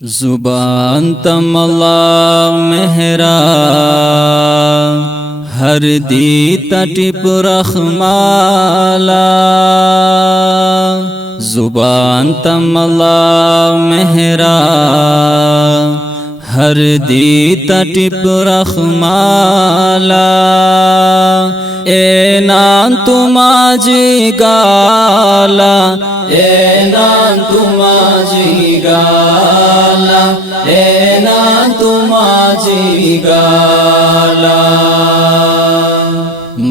जुबान तमला मेहरा हर दी तटिप रखमाला जुबान तमला मेहरा हर दी तटिप रखमाला ए नान तुमाजी गाला ए नान तुमाजी गाला ए नान तुमाजी गाला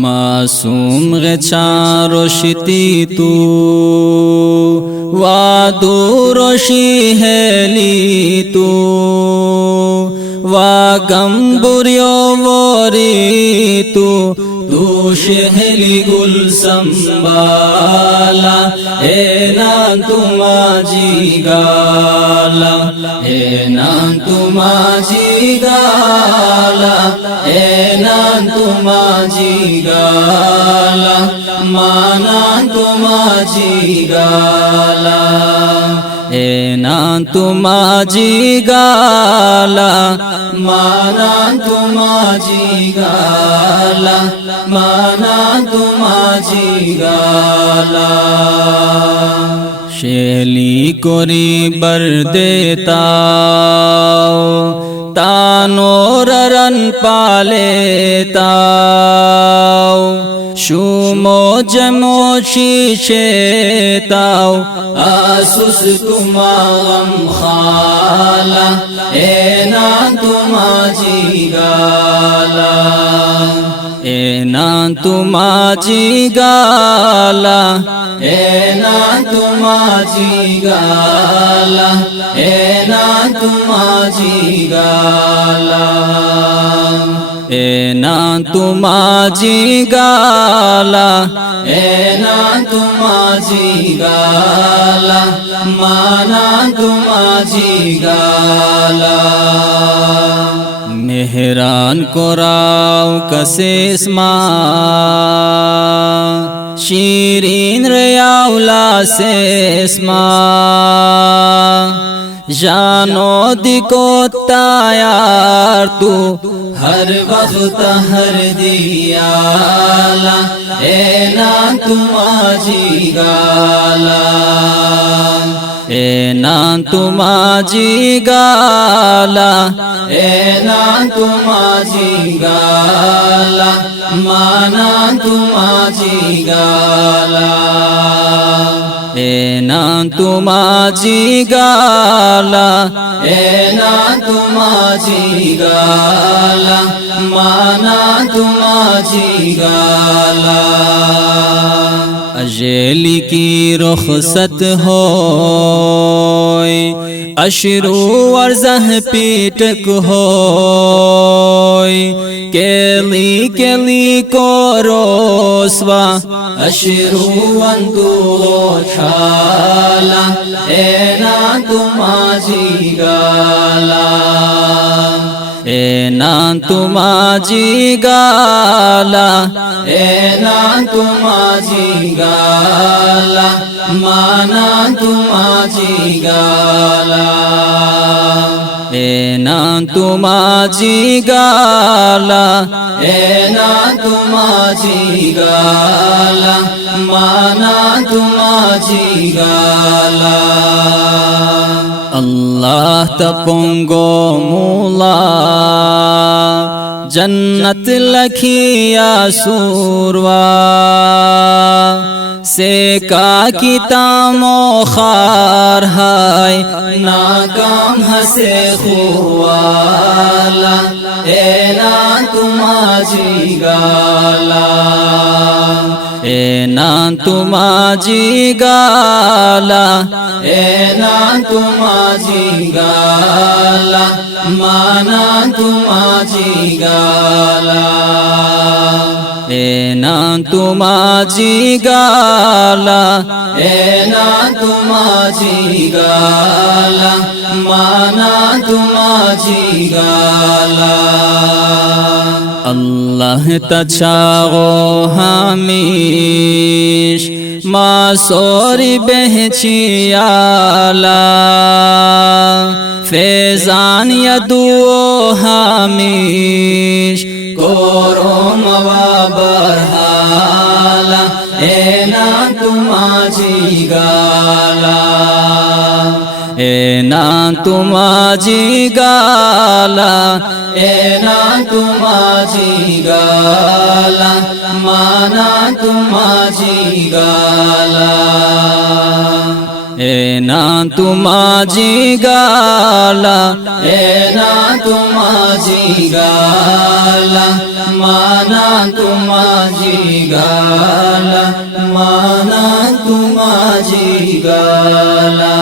मासूम गेचारोशिती तू वादूरोशी हेली तू वा गंबुर्यो वोरी तू शेहली गुल संबाला ए नान तुमाजी गाला ए नान तुमाजी गाला ए नान तुमाजी गाला माना तुमाजी गाला ए नान तुमाजी गाला माना तुमाजी गाला माना तुमाजी गाला शेली कोरी बर देता तानोरन पालेता शुमो जमो शीशेताओ आसुस तुमागम खाला ए नान तुमाजी गाला ए नान तुमाजी गाला ए नान तुमाजी गाला ए नान तुमाजी गाला ए नान तुमाजी गाला ए नान तुमाजी गाला माना तुमाजी गाला मेहरान कोराव कसेस्मा शीरीन रयाउला सेस्मा जानो दिको तायार तू हर वक्त हर दियाला ए नान तुमाजी गाला ए नान तुमाजी गाला ए नान तुमाजी गाला माना तुमाजी गाला ए नान तुमाजी गाला ए नान तुमाजी गाला माना तुमाजी गाला अजेली की रुखसत होय अशरू वर्जह पीटक होय केली केली को रोसवा अशरू वंदू छाला ए नान तुमाजी गाला ए नान तुमाजी गाला ए नान तुमाजी गाला माना तुमाजी गाला ए नान तुमाजी गाला ए नान तुमाजी गाला माना तुमाजी गाला अल्लाह तपोंगो मूला जन्नत लखिया सूरवा से का कितामो खार हाय नाकाम हसे खुवाला ए नान तुमाजी गाला ए नान तुमाजी गाला ए नान तुमाजी गाला माना तुमाजी गाला ए नान तुमाजी गाला ए नान तुमाजी गाला माना तुमाजी गाला আল্লাহ তাছাগো হামিশ মাসরি বেহচিয়ালা ফেজান ইয়াদু হামিশ করম বারহালা এনা তুমাজি গালা এনা তুমাজি গালা এনা তুমাজি গালা মানা তুমাজি গালা এনা তুমাজি গালা এনা তুমাজি গালা মানা তুমাজি গালা মানা তুমাজি গালা